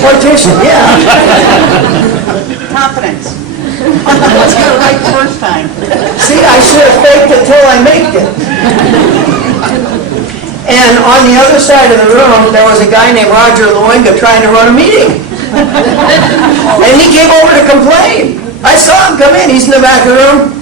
Partition, yeah. Confidence. Let's get it right the first time. See, I should have faked it till I made it. And on the other side of the room, there was a guy named Roger Luenga trying to run a meeting. And he came over to complain. I saw him come in, he's in the back of the room.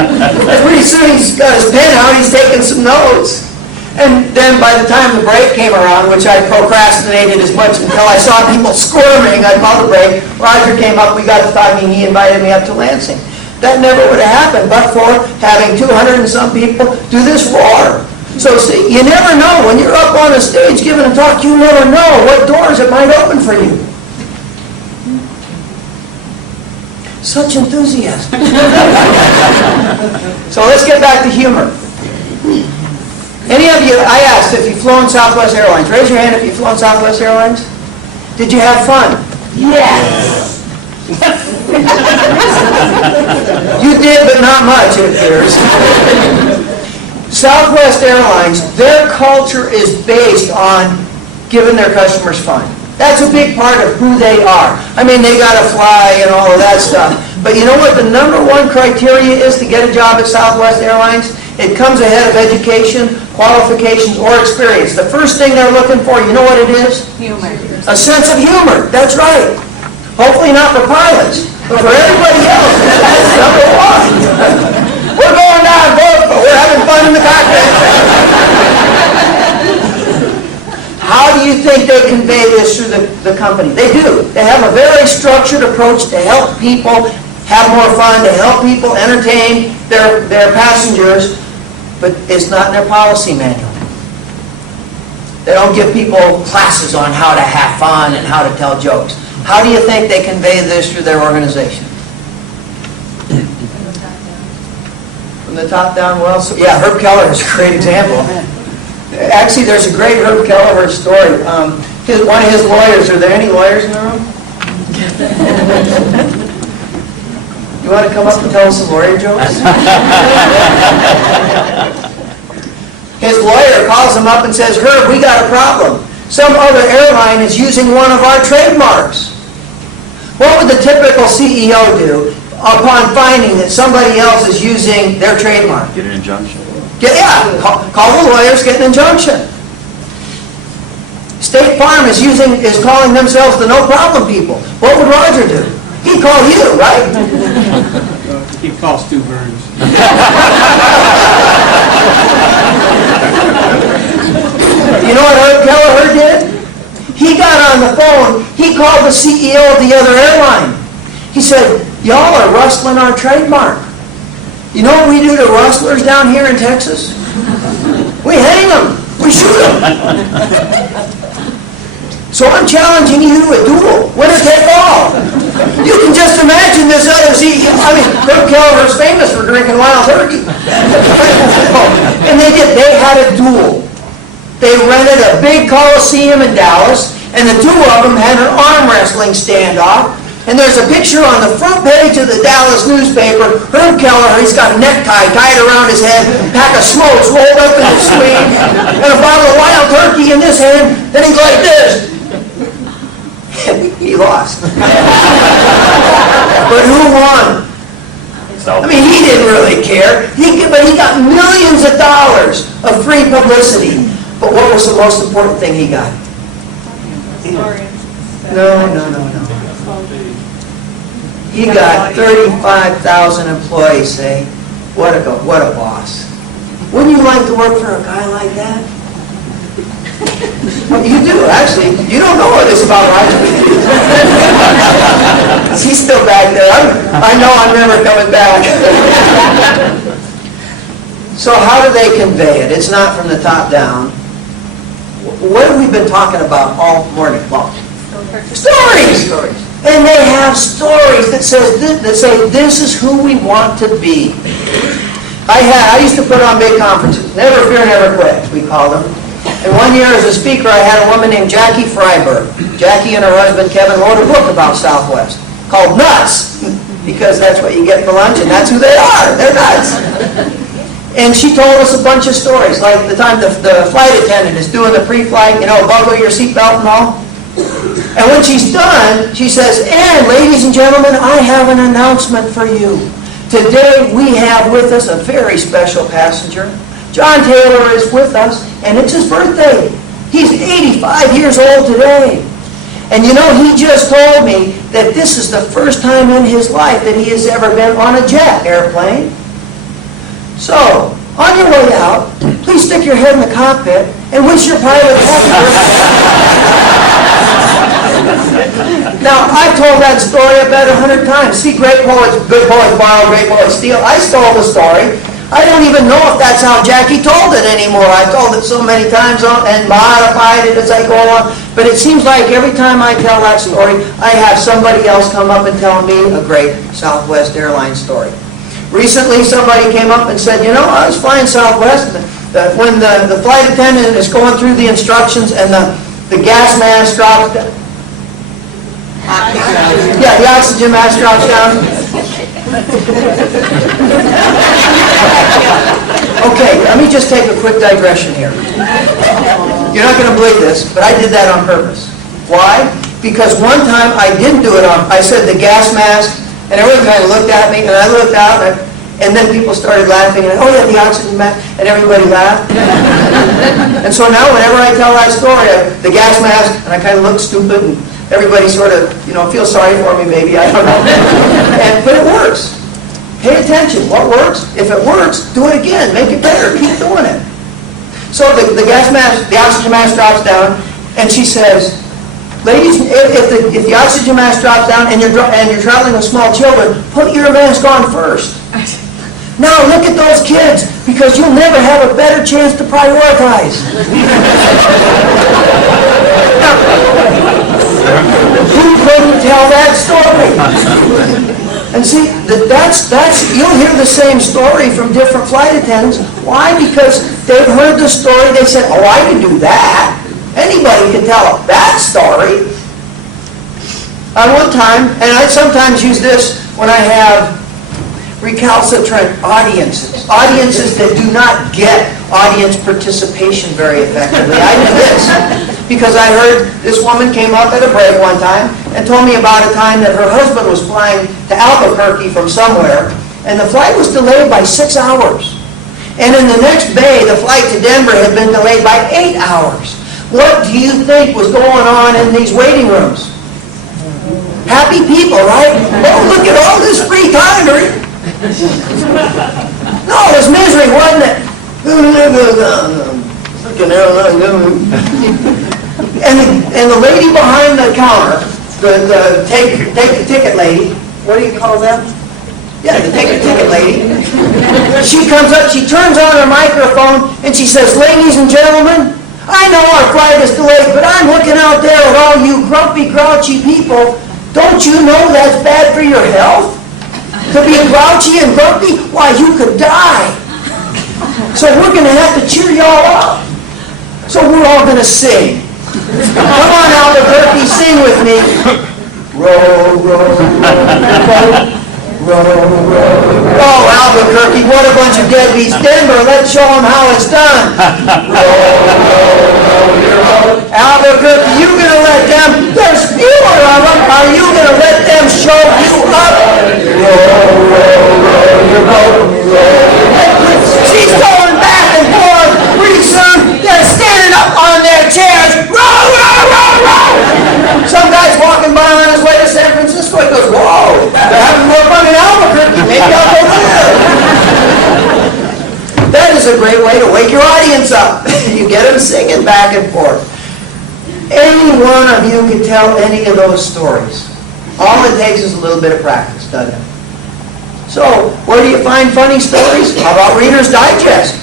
And pretty soon he's got his pen out, he's taking some notes. And then by the time the break came around, which I procrastinated as much until I saw people squirming, I called the break, Roger came up, we got to talking, he invited me up to Lansing. That never would have happened but for having 200 and some people do this roar. So see, you never know, when you're up on a stage giving a talk, you never know what doors it might open for you. Such enthusiasm. So let's get back to humor. Any of you, I asked if you flew on Southwest Airlines. Raise your hand if you flew on Southwest Airlines. Did you have fun? Yes. You did, but not much, it appears. Southwest Airlines, their culture is based on giving their customers fun. That's a big part of who they are. I mean, they got to fly and all of that stuff. But you know what the number one criteria is to get a job at Southwest Airlines? It comes ahead of education, qualifications, or experience. The first thing they're looking for, you know what it is? Humor. A sense of humor. That's right. Hopefully not for pilots, but for everybody else, that's number one. We're going down both, but we're having fun in the cockpit. How do you think they convey this through the company? They do. They have a very structured approach to help people have more fun, to help people entertain their passengers, but it's not in their policy manual. They don't give people classes on how to have fun and how to tell jokes. How do you think they convey this through their organization? From the top down, well, so, yeah, Herb Keller is a great example. Actually, there's a great Herb Keller story. One of his lawyers, are there any lawyers in the room? You want to come up and tell us some lawyer jokes? His lawyer calls him up and says, Herb, we got a problem. Some other airline is using one of our trademarks. What would the typical CEO do upon finding that somebody else is using their trademark? Get an injunction. Call the lawyers, get an injunction. State Farm is calling themselves the no problem people. What would Roger do? He'd call you, right? He calls two birds. You know what Herb Keller did? He got on the phone, he called the CEO of the other airline. He said, y'all are rustling our trademark. You know what we do to rustlers down here in Texas? We hang them. We shoot them. So I'm challenging you to a duel. Winner take all. You can just imagine this other CEO. I mean, Herb Keller is famous for drinking wild turkey. And they had a duel. They rented a big coliseum in Dallas, and the two of them had an arm wrestling standoff. And there's a picture on the front page of the Dallas newspaper. Herb Keller, he's got a necktie tied around his head, a pack of smokes rolled up in his sleeve, and a bottle of wild turkey in his hand. Then he's like this. He lost. But who won? I mean, he didn't really care. But he got millions of dollars of free publicity. But what was the most important thing he got? No. He got 35,000 employees say, what a boss. Wouldn't you like to work for a guy like that? Well, you do, actually. You don't know what it's about, Roger. He's still back there. I know I'm never coming back. So how do they convey it? It's not from the top down. What have we been talking about all morning? Well, stories! And they have stories that say, this is who we want to be. I used to put on big conferences. Never fear, never quit, we called them. And one year as a speaker, I had a woman named Jackie Freiberg. Jackie and her husband, Kevin, wrote a book about Southwest called Nuts, because that's what you get for lunch, and that's who they are. They're nuts. And she told us a bunch of stories, like the time the flight attendant is doing the pre-flight, buckle your seatbelt and all. And when she's done, she says, and ladies and gentlemen, I have an announcement for you. Today we have with us a very special passenger. John Taylor is with us, and it's his birthday. He's 85 years old today. And you know, he just told me that this is the first time in his life that he has ever been on a jet airplane. So, on your way out, please stick your head in the cockpit and wish your pilot happy birthday. Now, I've told that story about 100 times. See, great poets, good poets borrow, great poets steal. I stole the story. I don't even know if that's how Jackie told it anymore. I've told it so many times and modified it as I go along. But it seems like every time I tell that story, I have somebody else come up and tell me a great Southwest Airlines story. Recently, somebody came up and said, you know, I was flying Southwest, when the flight attendant is going through the instructions and the gas mask drops down. Yeah, the oxygen mask drops down. Okay, let me just take a quick digression here. You're not going to believe this, but I did that on purpose. Why? Because one time I didn't do it on, I said the gas mask, and everyone kind of looked at me, and I looked out, and then people started laughing, and oh yeah, the oxygen mask, and everybody laughed. And so now whenever I tell that story, the gas mask, and I kind of look stupid, and everybody sort of, feels sorry for me maybe, I don't know. But it works. Pay attention. What works? If it works, do it again. Make it better. Keep doing it. So the gas mask, the oxygen mask drops down, and she says, ladies, if the oxygen mask drops down and you're traveling with small children, put your mask on first. Now look at those kids, because you'll never have a better chance to prioritize. Who couldn't tell that story? And see, you'll hear the same story from different flight attendants. Why? Because they've heard the story, they said, oh, I can do that. Anybody can tell that story. One time, and I sometimes use this when I have recalcitrant audiences that do not get audience participation very effectively. I do this because I heard this woman came up at a break one time and told me about a time that her husband was flying to Albuquerque from somewhere, and the flight was delayed by 6 hours. And in the next bay, the flight to Denver had been delayed by 8 hours. What do you think was going on in these waiting rooms? Happy people, right? Oh, look at all this free time. No, it was misery, wasn't it? And the lady behind the counter, the take the ticket lady, what do you call them? Yeah, the take the ticket lady. She comes up, she turns on her microphone, and she says, ladies and gentlemen, I know our flight is delayed, but I'm looking out there at all you grumpy, grouchy people. Don't you know that's bad for your health? To be grouchy and grumpy? Why, you could die. So we're going to have to cheer y'all up. So we're all going to sing. Come on, Albuquerque, sing with me. Row, row, row, row, row, row. Oh, Albuquerque, what a bunch of deadbeats. Denver, let's show them how it's done. Row, row, row. Albuquerque, you going to let them, there's fewer of them, are you going to let them show you up? Row, row, row your boat, row. She's going back and forth. Pretty soon, they're standing up on their chairs. Row, row, row, row. Some guy's walking by on his way to San Francisco. He goes, whoa, they're having more fun in Albuquerque. Maybe I'll go there. That is a great way to wake your audience up. You get them singing back and forth. Any one of you can tell any of those stories. All it takes is a little bit of practice, doesn't it? So, where do you find funny stories? How about Reader's Digest?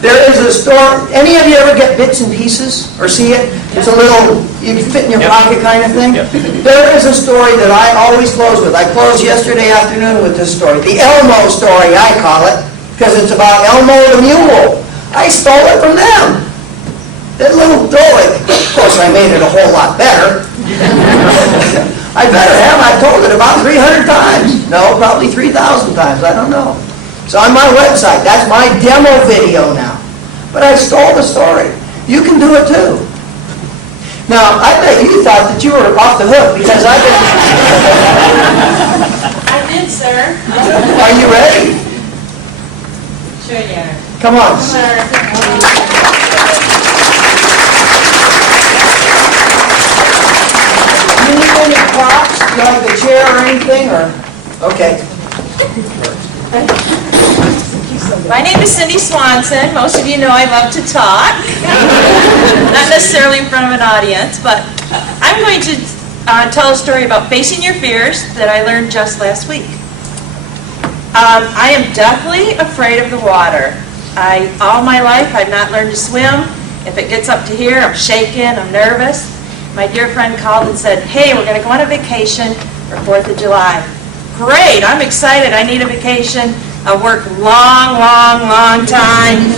There is a story. Any of you ever get bits and pieces or see it? It's a little, you can fit in your pocket kind of thing. There is a story that I always close with. I closed yesterday afternoon with this story. The Elmo story, I call it, because it's about Elmo the mule. I stole it from them. That little story. Of course, I made it a whole lot better. I better have. I've told it about 300 times. No, probably 3,000 times. I don't know. It's on my website. That's my demo video now. But I stole the story. You can do it too. Now, I bet you thought that you were off the hook because I've been... I did, sir. Are you ready? Sure you are. Come on. Do you need any props? Do you like a chair or anything, or? Okay. My name is Cindy Swanson. Most of you know I love to talk. Not necessarily in front of an audience, but I'm going to tell a story about facing your fears that I learned just last week. I am deathly afraid of the water. All my life, I've not learned to swim. If it gets up to here, I'm shaking, I'm nervous. My dear friend called and said, hey, we're going to go on a vacation for 4th of July. Great, I'm excited. I need a vacation. I work long time.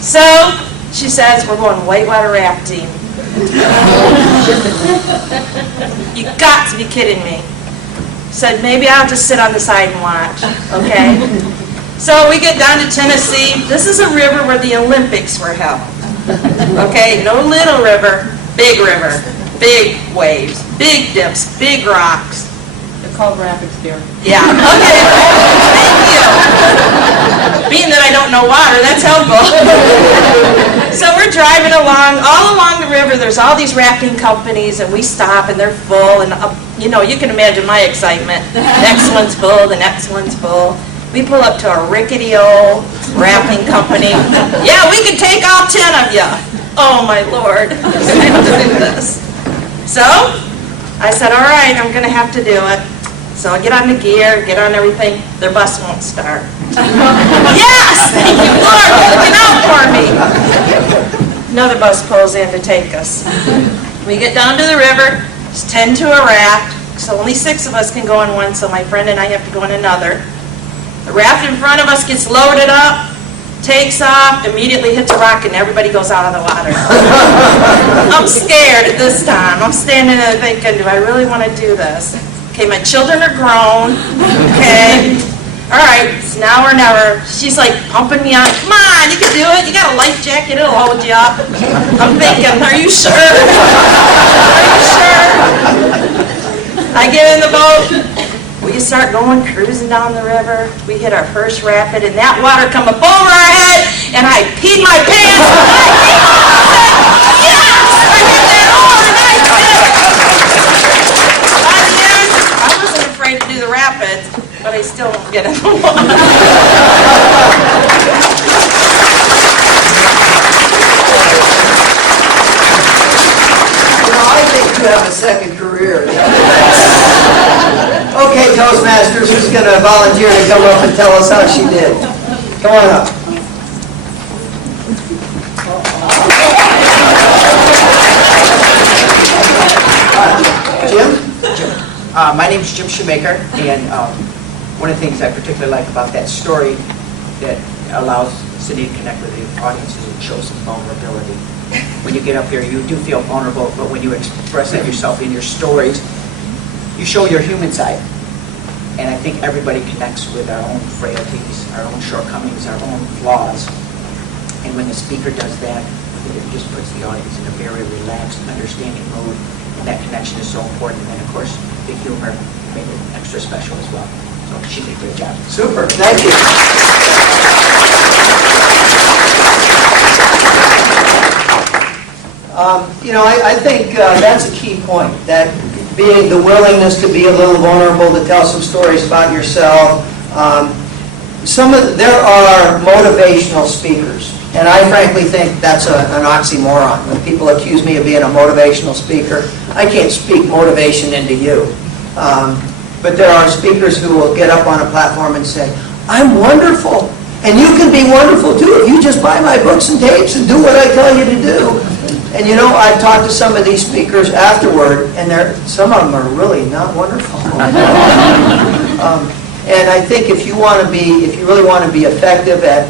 So she says, we're going whitewater rafting. You got to be kidding me. Said, maybe I'll just sit on the side and watch. Okay. So we get down to Tennessee. This is a river where the Olympics were held. Okay, no little river, big waves, big dips, big rocks. They're called rapids, dear. Yeah, okay, thank you. Being that I don't know water, that's helpful. So we're driving along, all along the river, there's all these rafting companies, and we stop, and they're full, and you know, you can imagine my excitement. Next one's full, the next one's full. We pull up to a rickety old rafting company. Yeah, we can take all 10 of you. Oh, my Lord. I have to do this. So I said, all right, I'm going to have to do it. So I get on the gear, get on everything. Their bus won't start. Yes! Thank you, Lord, for looking out for me. Another bus pulls in to take us. We get down to the river. It's 10 to a raft. So only 6 of us can go in one, so my friend and I have to go in another. The raft in front of us gets loaded up, takes off, immediately hits a rock, and everybody goes out of the water. I'm scared at this time. I'm standing there thinking, do I really want to do this? Okay, my children are grown. Okay. All right, it's now or never. She's like pumping me on. Come on, you can do it. You got a life jacket. It'll hold you up. I'm thinking, are you sure? Are you sure? I get in the boat. We start going, cruising down the river. We hit our first rapid, and that water come up over our head, and I peed my pants. Yes! I did that overnight. By the end, I wasn't afraid to do the rapids, but I still won't get in the water. You know, I think you have a second career. Okay, Toastmasters, who's going to volunteer to come up and tell us how she did? Come on up. Jim? My name is Jim Shoemaker, and one of the things I particularly like about that story that allows Cindy to connect with the audience is it shows some vulnerability. When you get up here, you do feel vulnerable, but when you express that yourself in your stories, you show your human side. And I think everybody connects with our own frailties, our own shortcomings, our own flaws. And when the speaker does that, it just puts the audience in a very relaxed, understanding mood. And that connection is so important. And then, of course, the humor made it extra special as well. So she did a great job. Super, thank you. You know, I think that's a key point, that being the willingness to be a little vulnerable, to tell some stories about yourself. There are motivational speakers, and I frankly think that's an oxymoron. When people accuse me of being a motivational speaker, I can't speak motivation into you. But there are speakers who will get up on a platform and say, I'm wonderful, and you can be wonderful too if you just buy my books and tapes and do what I tell you to do. And you know, I've talked to some of these speakers afterward, and some of them are really not wonderful. And I think if you really want to be effective at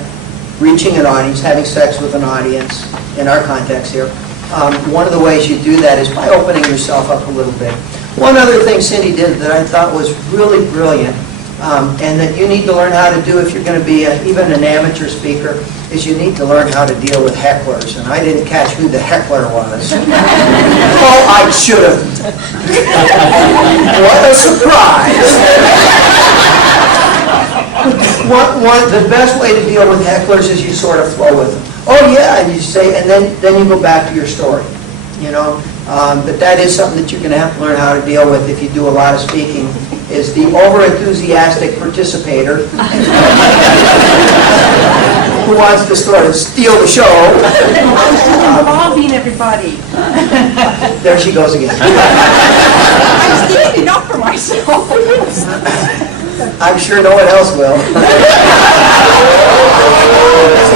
reaching an audience, having sex with an audience, in our context here, one of the ways you do that is by opening yourself up a little bit. One other thing Cindy did that I thought was really brilliant, and that you need to learn how to do if you're going to be even an amateur speaker, is you need to learn how to deal with hecklers. And I didn't catch who the heckler was. Oh, I should have. What a surprise. The best way to deal with hecklers is you sort of flow with them. Oh yeah, and you say, and then you go back to your story, you know. But that is something that you're going to have to learn how to deal with if you do a lot of speaking, is the over-enthusiastic participator who wants to sort of steal the show. Involving everybody. There she goes again. I'm standing up for myself. I'm sure no one else will.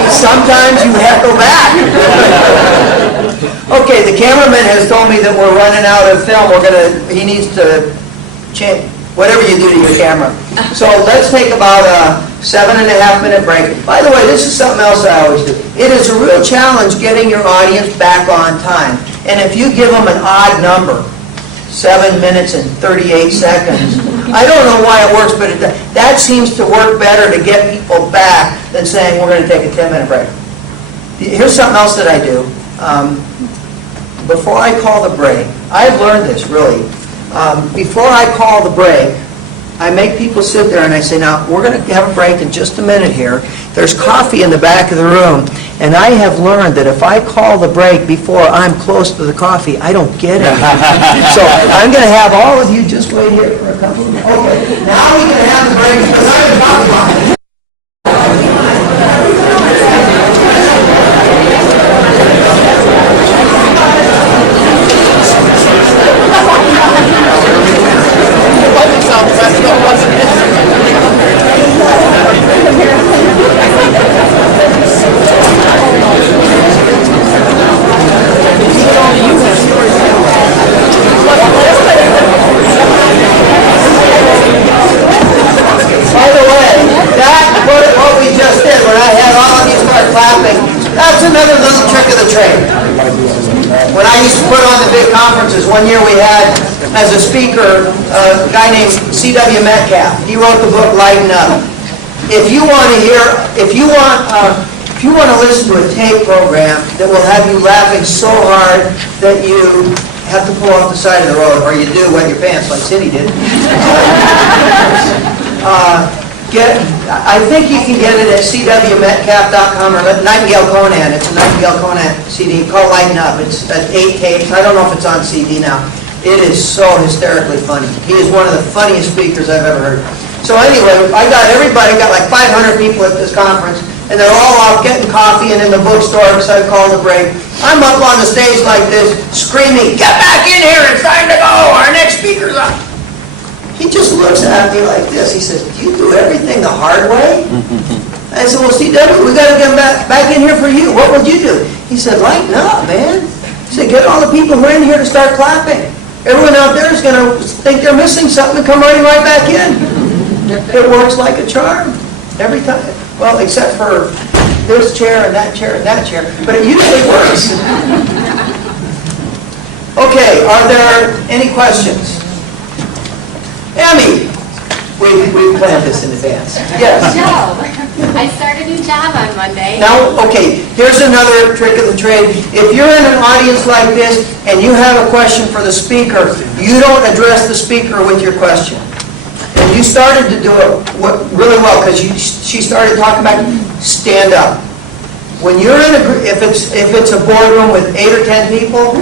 Sometimes you heckle back. Okay, the cameraman has told me that we're running out of film. He needs to change whatever you do to your camera. So let's take about a 7.5-minute break. By the way, this is something else I always do. It is a real challenge getting your audience back on time. And if you give them an odd number, 7 minutes and 38 seconds, I don't know why it works, but that seems to work better to get people back than saying we're going to take a 10-minute break. Here's something else that I do. Before I call the break, I've learned this really. Before I call the break, I make people sit there and I say, now, we're going to have a break in just a minute here. There's coffee in the back of the room. And I have learned that if I call the break before I'm close to the coffee, I don't get it. So I'm going to have all of you just wait here for a couple of minutes. Okay, now we can have the break because I have coffee. That's another little trick of the trade. When I used to put on the big conferences, one year we had as a speaker a guy named C.W. Metcalf. He wrote the book Lighten Up. If you want to listen to a tape program that will have you laughing so hard that you have to pull off the side of the road, or you do wet your pants like Cindy did. I think you can get it at cwmetcalf.com or Nightingale Conan. It's a Nightingale Conan CD called Lighten Up. It's 8 tapes. I don't know if it's on CD now. It is so hysterically funny. He is one of the funniest speakers I've ever heard. So anyway, I got like 500 people at this conference, and they're all out getting coffee and in the bookstore because I called a break. I'm up on the stage like this, screaming, "Get back in here, it's time to go, our next speaker's up." He just looks at me like this. He says, "Do you do everything the hard way?" I said, "Well, C.W., we got to get back in here for you. What would you do?" He said, "Lighten up, man." He said, "Get all the people who are in here to start clapping. Everyone out there is going to think they're missing something and come running right back in." It works like a charm every time. Well, except for this chair and that chair and that chair. But it usually works. Okay, are there any questions? Emmy, we planned this in advance. Yes. Joe, I started a new job on Monday. Now, okay, here's another trick of the trade. If you're in an audience like this and you have a question for the speaker, you don't address the speaker with your question. And you started to do it really well because she started talking about stand up. When you're in if it's a boardroom with 8 or 10 people,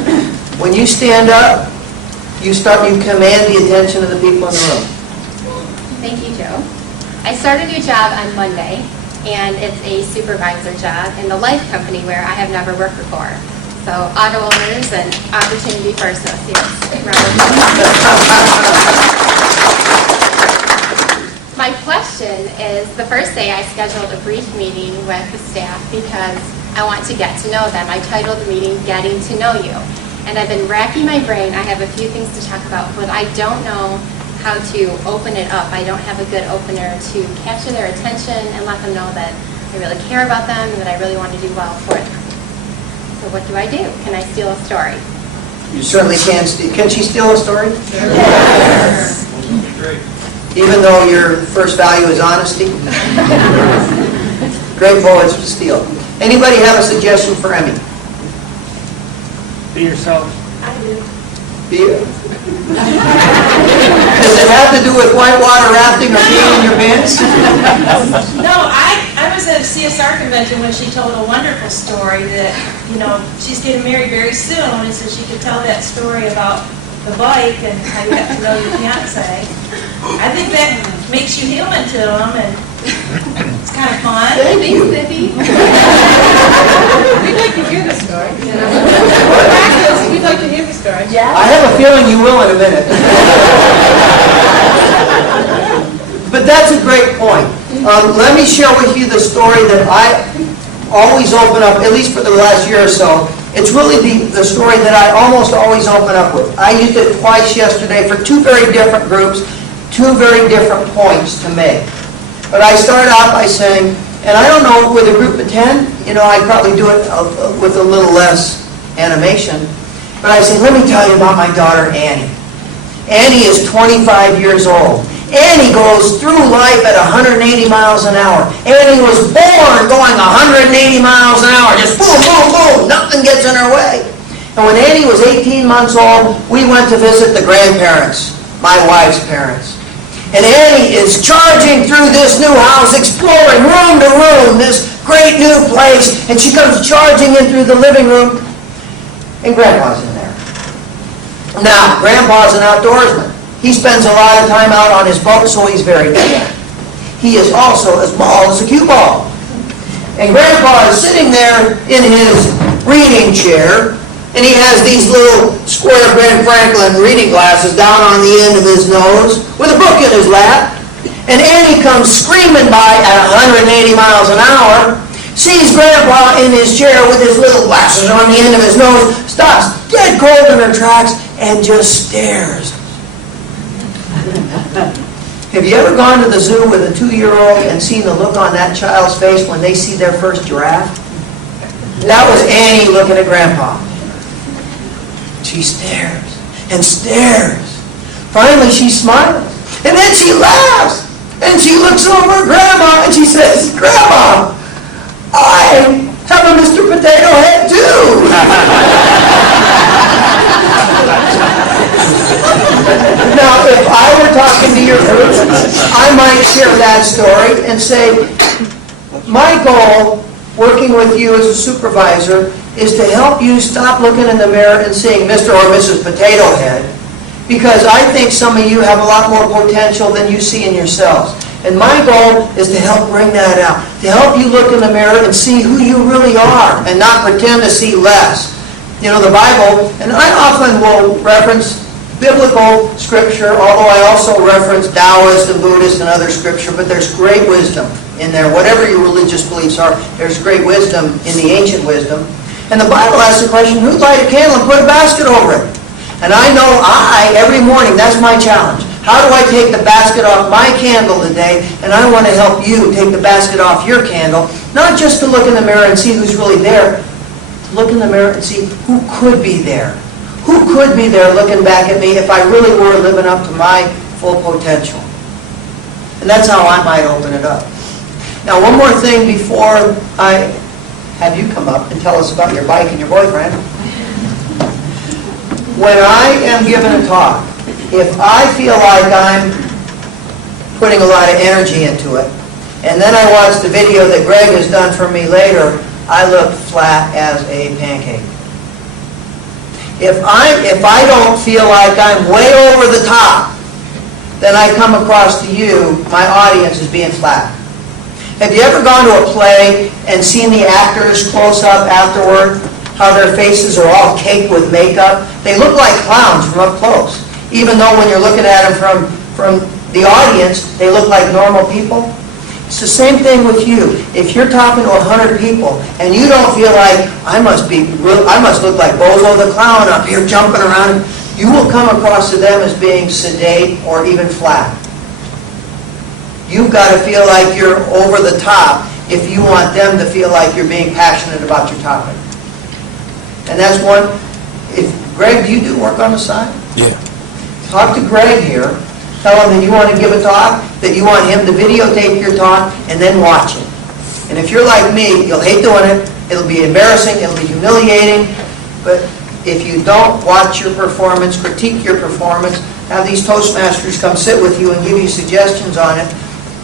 when you stand up, you command the attention of the people in the room. Thank you, Joe. I started a new job on Monday, and it's a supervisor job in the life company where I have never worked before. So, auto owners and opportunity for associates. My question is, the first day I scheduled a brief meeting with the staff because I want to get to know them. I titled the meeting, Getting to Know You. And I've been racking my brain. I have a few things to talk about, but I don't know how to open it up. I don't have a good opener to capture their attention and let them know that I really care about them and that I really want to do well for them. So what do? Can I steal a story? You certainly can. Can she steal a story? Yes. Great. even though your first value is honesty. Great poets to steal. Anybody have a suggestion for Emmy? Be yourself. Be you. Does it have to do with whitewater rafting or being in your pants? No, I was at a CSR convention when she told a wonderful story that, she's getting married very soon, and so she could tell that story about the bike and how you got to know your fiance. I think that makes you human to them, and it's kind of fun. Thank you. We'd like to hear the story. Practice, we'd like to hear the story. I have a feeling you will in a minute. But that's a great point. Let me share with you the story that I always open up, at least for the last year or so. It's really the story that I almost always open up with. I used it twice yesterday for two very different groups, two very different points to make. But I start out by saying, and I don't know, with a group of 10, I'd probably do it with a little less animation. But I say, let me tell you about my daughter, Annie. Annie is 25 years old. Annie goes through life at 180 miles an hour. Annie was born going 180 miles an hour. Just boom, boom, boom. Nothing gets in her way. And when Annie was 18 months old, we went to visit the grandparents, my wife's parents. And Annie is charging through this new house, exploring room to room, this great new place. And she comes charging in through the living room, and Grandpa's in there. Now, Grandpa's an outdoorsman. He spends a lot of time out on his boat, so he's very thin. He is also as bald as a cue ball. And Grandpa is sitting there in his reading chair, and he has these little square Ben Franklin reading glasses down on the end of his nose, with a book in his lap. And Annie comes screaming by at 180 miles an hour, sees Grandpa in his chair with his little glasses on the end of his nose, stops dead cold in her tracks, and just stares. Have you ever gone to the zoo with a 2-year-old and seen the look on that child's face when they see their first giraffe? That was Annie looking at Grandpa. She stares and stares. Finally, she smiles. And then she laughs. And she looks over at Grandma and she says, Grandma, I have a Mr. Potato Head too. Now, if I were talking to your group, I might share that story and say, my goal, working with you as a supervisor, is to help you stop looking in the mirror and seeing Mr. or Mrs. Potato Head, because I think some of you have a lot more potential than you see in yourselves. And my goal is to help bring that out, to help you look in the mirror and see who you really are and not pretend to see less. The Bible, and I often will reference biblical scripture, although I also reference Taoist and Buddhist and other scripture, but there's great wisdom in there. Whatever your religious beliefs are, there's great wisdom in the ancient wisdom. And the Bible asks the question, who'd light a candle and put a basket over it? And I know every morning, that's my challenge. How do I take the basket off my candle today? And I want to help you take the basket off your candle, not just to look in the mirror and see who's really there, to look in the mirror and see who could be there. Who could be there looking back at me if I really were living up to my full potential? And that's how I might open it up. Now, one more thing before I have you come up and tell us about your bike and your boyfriend. When I am giving a talk, if I feel like I'm putting a lot of energy into it, and then I watch the video that Greg has done for me later, I look flat as a pancake. If I don't feel like I'm way over the top, then I come across to you, my audience is being flat. Have you ever gone to a play and seen the actors close up afterward? How their faces are all caked with makeup? They look like clowns from up close. Even though when you're looking at them from the audience, they look like normal people. It's the same thing with you. If you're talking to 100 people and you don't feel like, I must look like Bozo the Clown up here jumping around, you will come across to them as being sedate or even flat. You've got to feel like you're over the top if you want them to feel like you're being passionate about your topic. And that's one. Greg, do you do work on the side? Yeah. Talk to Greg here Tell him that you want to give a talk, that you want him to videotape your talk, and then watch it. And if you're like me, you'll hate doing it. It'll be embarrassing, it'll be humiliating, but if you don't watch your performance, critique your performance, have these Toastmasters come sit with you and give you suggestions on it,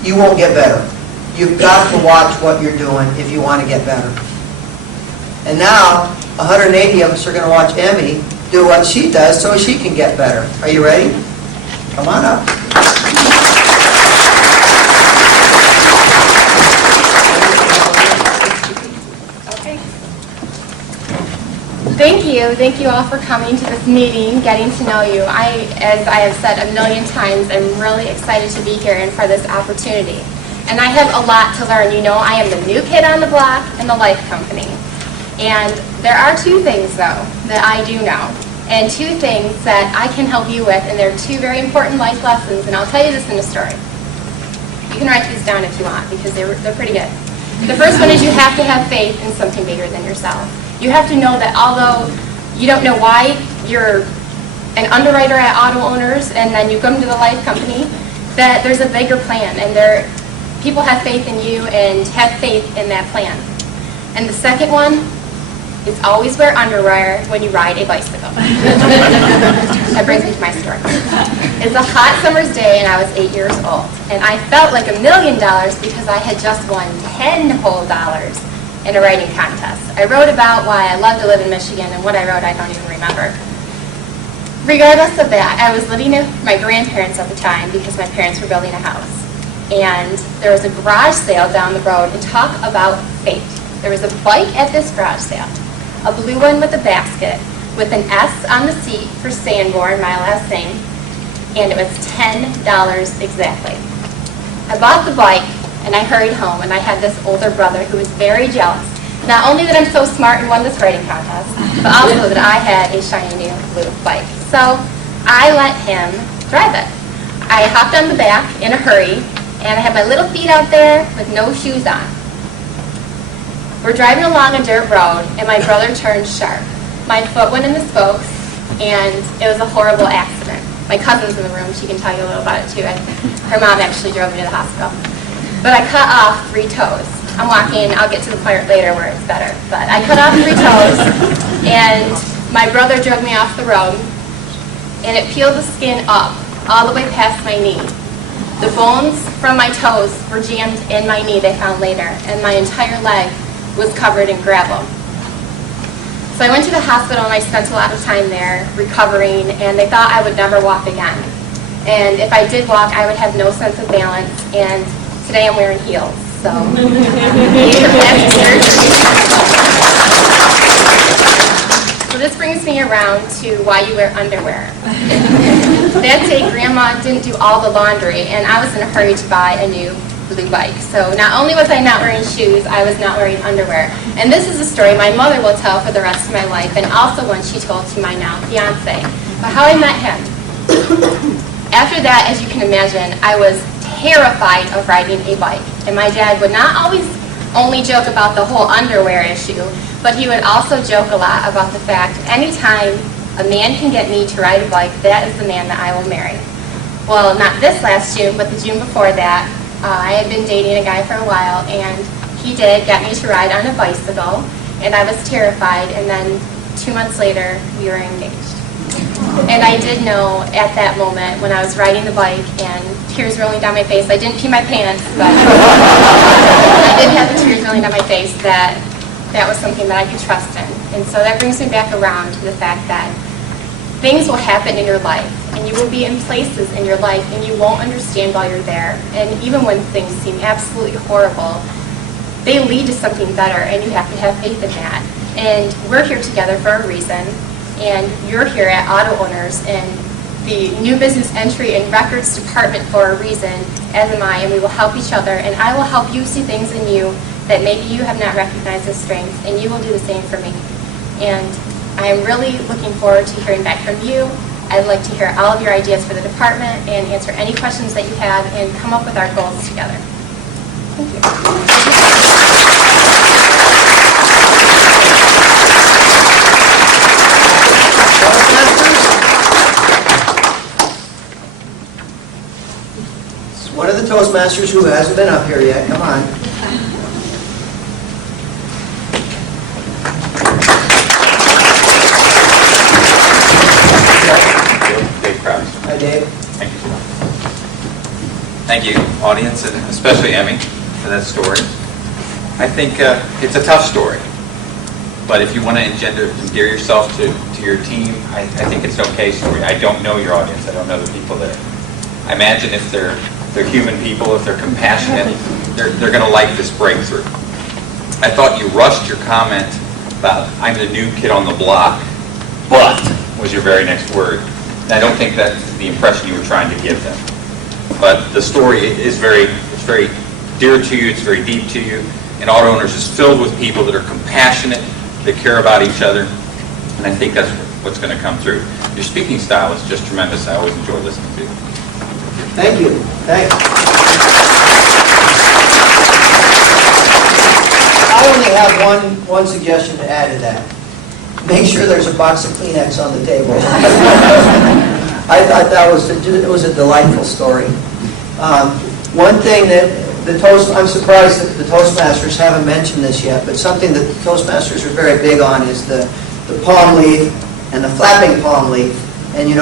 you won't get better. You've got to watch what you're doing if you want to get better. And now, 180 of us are going to watch Emmy do what she does so she can get better. Are you ready? Come on up. Okay. Thank you all for coming to this meeting, getting to know you. As I have said a million times, I'm really excited to be here and for this opportunity. And I have a lot to learn. You know, I am the new kid on the block in the life company. And there are two things, though, that I do know. And two things that I can help you with, and they're two very important life lessons, and I'll tell you this in a story. You can write these down if you want, because they're pretty good. The first one is you have to have faith in something bigger than yourself. You have to know that although you don't know why you're an underwriter at Auto Owners, and then you come to the life company, that there's a bigger plan, and people have faith in you and have faith in that plan. And the second one is always wear underwear when you ride a bicycle. That brings me to my story. It's a hot summer's day and I was 8 years old. And I felt like $1 million because I had just won $10 whole in a writing contest. I wrote about why I love to live in Michigan, and what I wrote I don't even remember. Regardless of that, I was living with my grandparents at the time because my parents were building a house. And there was a garage sale down the road, and talk about fate. There was a bike at this garage sale, a blue one with a basket, with an S on the seat for Sanborn, my last name, and it was $10 exactly. I bought the bike, and I hurried home, and I had this older brother who was very jealous. Not only that I'm so smart and won this writing contest, but also that I had a shiny new blue bike. So I let him drive it. I hopped on the back in a hurry, and I had my little feet out there with no shoes on. We're driving along a dirt road, and my brother turned sharp. My foot went in the spokes, and it was a horrible accident. My cousin's in the room. She can tell you a little about it, too. Her mom actually drove me to the hospital. But I cut off 3 toes. I'm walking. I'll get to the part later where it's better. But I cut off 3 toes, and my brother drove me off the road, and it peeled the skin up all the way past my knee. The bones from my toes were jammed in my knee, they found later, and my entire leg was covered in gravel. So I went to the hospital and I spent a lot of time there recovering, and they thought I would never walk again. And if I did walk, I would have no sense of balance, and today I'm wearing heels. So these are plastic surgery. So this brings me around to why you wear underwear. That day, Grandma didn't do all the laundry, and I was in a hurry to buy a new blue bike. So not only was I not wearing shoes, I was not wearing underwear. And this is a story my mother will tell for the rest of my life, and also one she told to my now fiance, about how I met him. After that, as you can imagine, I was terrified of riding a bike. And my dad would not always only joke about the whole underwear issue, but he would also joke a lot about the fact anytime a man can get me to ride a bike, that is the man that I will marry. Well, not this last June, but the June before that, I had been dating a guy for a while, and he did get me to ride on a bicycle, and I was terrified, and then 2 months later, we were engaged. And I did know at that moment when I was riding the bike and tears rolling down my face, I didn't pee my pants, but I did have the tears rolling down my face, that that was something that I could trust in. And so that brings me back around to the fact that things will happen in your life, and you will be in places in your life, and you won't understand while you're there. And even when things seem absolutely horrible, they lead to something better, and you have to have faith in that. And we're here together for a reason, and you're here at Auto Owners in the new business entry and records department for a reason, as am I, and we will help each other, and I will help you see things in you that maybe you have not recognized as strengths, and you will do the same for me. And I am really looking forward to hearing back from you. I'd like to hear all of your ideas for the department and answer any questions that you have and come up with our goals together. Thank you. one of the Toastmasters who hasn't been up here yet. Come on. Dave Krause. Hi, Dave. Thank you. Thank you, audience, and especially Emmy, for that story. I think it's a tough story, but if you want to endear yourself to your team, I think it's an okay story. I don't know your audience. I don't know the people there. I imagine if they're human people, if they're compassionate, they're going to like this breakthrough. I thought you rushed your comment about I'm the new kid on the block, but was your very next word. And I don't think that's the impression you were trying to give them. But the story is very dear to you, it's very deep to you, and Auto Owners is filled with people that are compassionate, that care about each other, and I think that's what's going to come through. Your speaking style is just tremendous. I always enjoy listening to you. Thank you. Thanks. I only have one suggestion to add to that. Make sure there's a box of Kleenex on the table. I thought that was a delightful story. One thing that I'm surprised that the Toastmasters haven't mentioned this yet, but something that the Toastmasters are very big on is the palm leaf and the flapping palm leaf. And you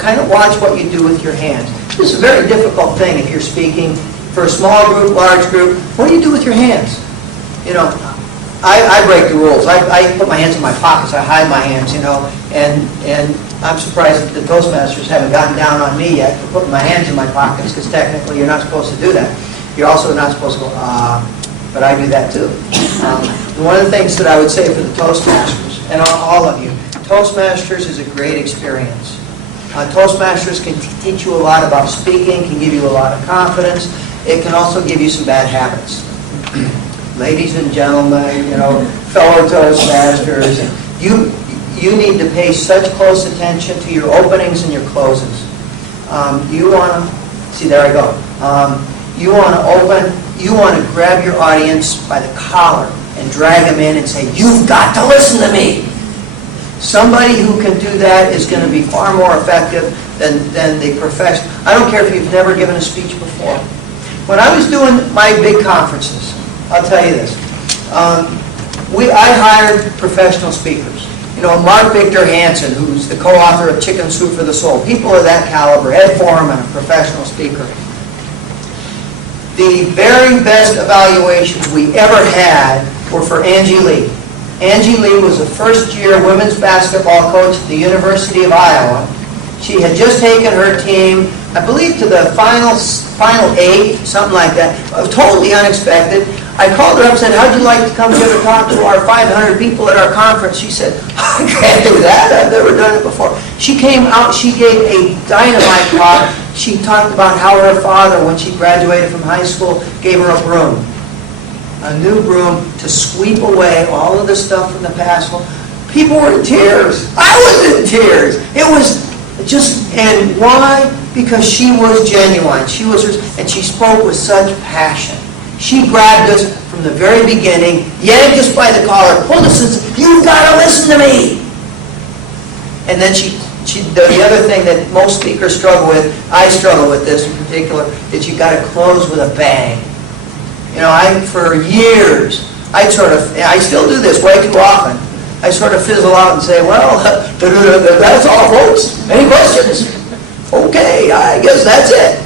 kind of watch what you do with your hands. It's a very difficult thing if you're speaking for a small group, large group. What do you do with your hands? I break the rules. I put my hands in my pockets. I hide my hands, and I'm surprised that the Toastmasters haven't gotten down on me yet for putting my hands in my pockets, because technically you're not supposed to do that. You're also not supposed to go, but I do that too. One of the things that I would say for the Toastmasters, and all of you, Toastmasters is a great experience. Toastmasters can teach you a lot about speaking, can give you a lot of confidence. It can also give you some bad habits. Ladies and gentlemen, fellow Toastmasters, you need to pay such close attention to your openings and your closes. You want to, see, there I go. You want to grab your audience by the collar and drag them in and say, you've got to listen to me. Somebody who can do that is going to be far more effective than the professional. I don't care if you've never given a speech before. When I was doing my big conferences, I'll tell you this. I hired professional speakers. Mark Victor Hansen, who's the co-author of Chicken Soup for the Soul. People of that caliber. Ed Foreman, a professional speaker. The very best evaluations we ever had were for Angie Lee. Angie Lee was a first-year women's basketball coach at the University of Iowa. She had just taken her team, I believe, to the final 8, something like that. Totally unexpected. I called her up and said, how'd you like to come here to talk to our 500 people at our conference? She said, I can't do that. I've never done it before. She came out, she gave a dynamite talk. She talked about how her father, when she graduated from high school, gave her a broom. A new broom to sweep away all of the stuff from the past. People were in tears. I was in tears. It was just, and why? Because she was genuine. And she spoke with such passion. She grabbed us from the very beginning, yanked us by the collar, pulled us and said, you've got to listen to me. And then the other thing that most speakers struggle with, I struggle with this in particular, is you've got to close with a bang. For years, I still do this way too often. I sort of fizzle out and say, well, that's all, folks. Any questions? Okay, I guess that's it.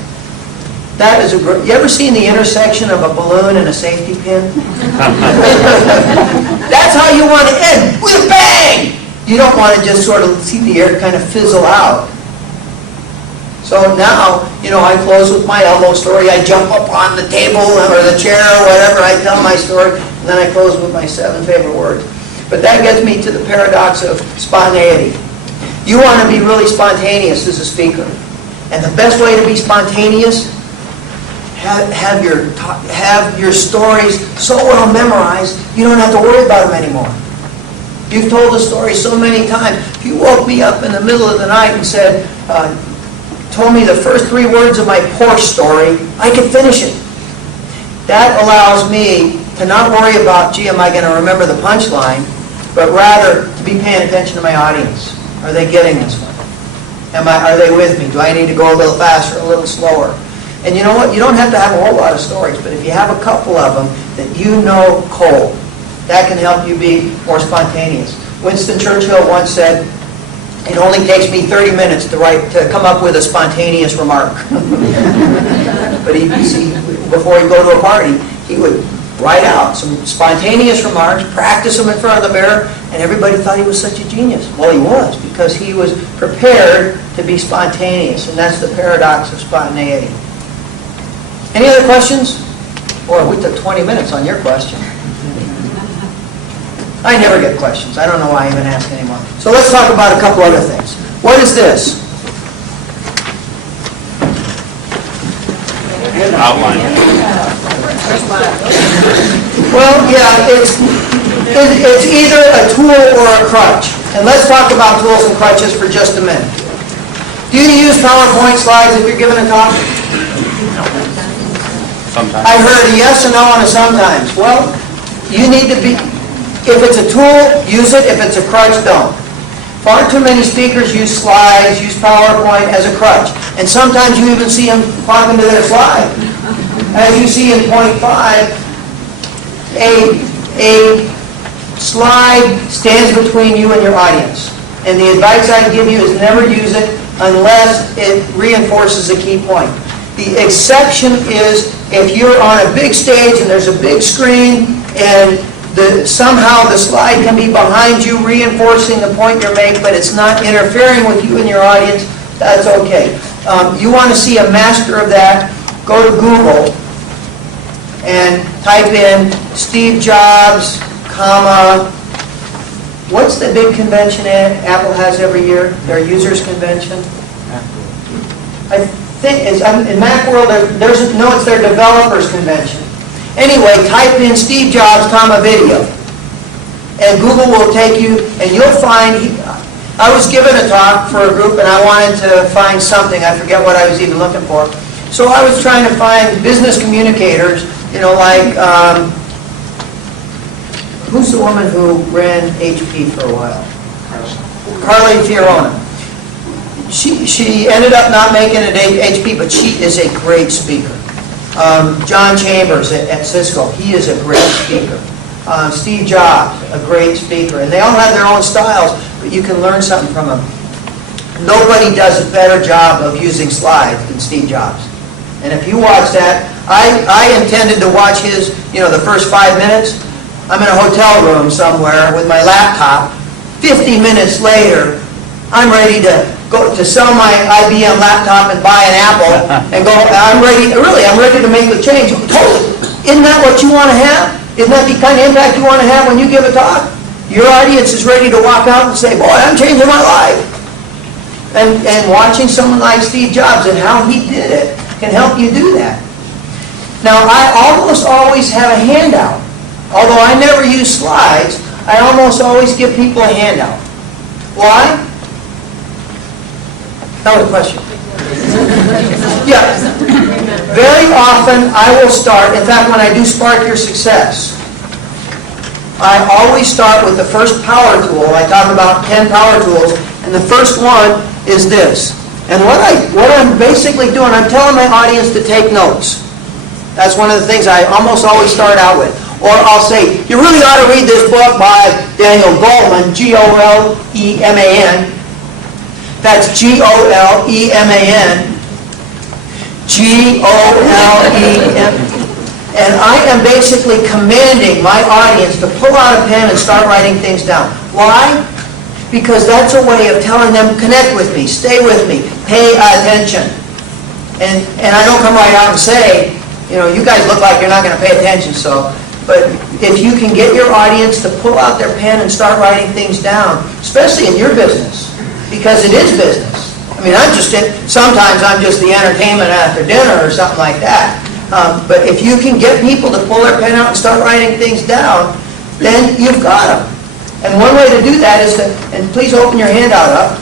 That is you ever seen the intersection of a balloon and a safety pin? That's how you want to end, with a bang! You don't want to just sort of see the air kind of fizzle out. So now, I close with my elbow story. I jump up on the table or the chair or whatever. I tell my story, and then I close with my 7 favorite words. But that gets me to the paradox of spontaneity. You want to be really spontaneous as a speaker. And the best way to be spontaneous, have your stories so well memorized, you don't have to worry about them anymore. You've told the story so many times. If you woke me up in the middle of the night and said, told me the first 3 words of my Porsche story, I could finish it. That allows me to not worry about, gee, am I going to remember the punchline, but rather to be paying attention to my audience. Are they getting this one? Are they with me? Do I need to go a little faster, a little slower? And you know what? You don't have to have a whole lot of stories, but if you have a couple of them that you know cold, that can help you be more spontaneous. Winston Churchill once said, "It only takes me 30 minutes to come up with a spontaneous remark." But before he'd go to a party, he would write out some spontaneous remarks, practice them in front of the mirror, and everybody thought he was such a genius. Well, he was, because he was prepared to be spontaneous, and that's the paradox of spontaneity. Any other questions? Boy, we took 20 minutes on your question. I never get questions. I don't know why I even ask anymore. So let's talk about a couple other things. What is this? Outline. Well, yeah, it's either a tool or a crutch. And let's talk about tools and crutches for just a minute. Do you use PowerPoint slides if you're giving a talk? Sometimes. I heard a yes and no and a sometimes. Well, you need to be, if it's a tool, use it. If it's a crutch, don't. Far too many speakers use slides, use PowerPoint as a crutch. And sometimes you even see them talking to their slide. As you see in point 5, a slide stands between you and your audience. And the advice I give you is never use it unless it reinforces a key point. The exception is if you're on a big stage and there's a big screen and somehow the slide can be behind you reinforcing the point you're making, but it's not interfering with you and your audience, that's okay. You want to see a master of that, go to Google and type in Steve Jobs, comma, what's the big convention Apple has every year? Their users convention? I think it's, in Macworld, it's their developers convention. Anyway, type in Steve Jobs, comma, video. And Google will take you, and you'll find, I was given a talk for a group and I wanted to find something, I forget what I was even looking for. So I was trying to find business communicators, like, who's the woman who ran HP for a while? Carly Fiorina. She ended up not making it at HP, but she is a great speaker. John Chambers at Cisco, he is a great speaker. Steve Jobs, a great speaker. And they all have their own styles, but you can learn something from them. Nobody does a better job of using slides than Steve Jobs. And if you watch that, I intended to watch his, the first 5 minutes. I'm in a hotel room somewhere with my laptop. 50 minutes later, I'm ready to go to sell my IBM laptop and buy an Apple and go, I'm ready to make the change. Totally. Isn't that what you want to have? Isn't that the kind of impact you want to have when you give a talk? Your audience is ready to walk out and say, boy, I'm changing my life. And watching someone like Steve Jobs and how he did it can help you do that. Now, I almost always have a handout. Although I never use slides, I almost always give people a handout. Why? That was a question. Yeah. Very often I will start, in fact, when I do Spark Your Success, I always start with the first power tool. I talk about 10 power tools, and the first one is this. And what I'm basically doing, I'm telling my audience to take notes. That's one of the things I almost always start out with. Or I'll say, you really ought to read this book by Daniel Goleman, Goleman. That's Goleman. Goleman. And I am basically commanding my audience to pull out a pen and start writing things down. Why? Because that's a way of telling them, connect with me, stay with me, pay attention. And I don't come right out and say, you guys look like you're not going to pay attention, but if you can get your audience to pull out their pen and start writing things down, especially in your business, because it is business. I mean, sometimes I'm just the entertainment after dinner or something like that. But if you can get people to pull their pen out and start writing things down, then you've got them. And one way to do that is and please open your handout up.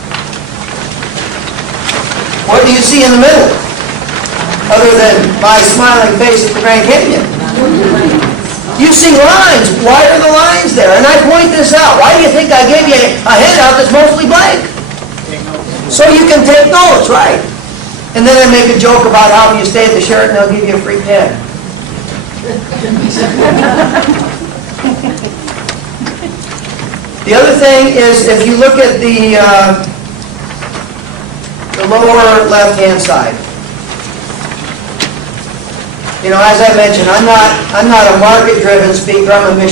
What do you see in the middle? Other than my smiling face at the Grand Canyon. You see lines. Why are the lines there? And I point this out. Why do you think I gave you a handout that's mostly blank? So you can take notes, right? And then I make a joke about how if you stay at the Sheraton, they'll give you a free pen. The other thing is, if you look at the lower left-hand side, you know, as I mentioned, I'm not a market-driven speaker. I'm a mission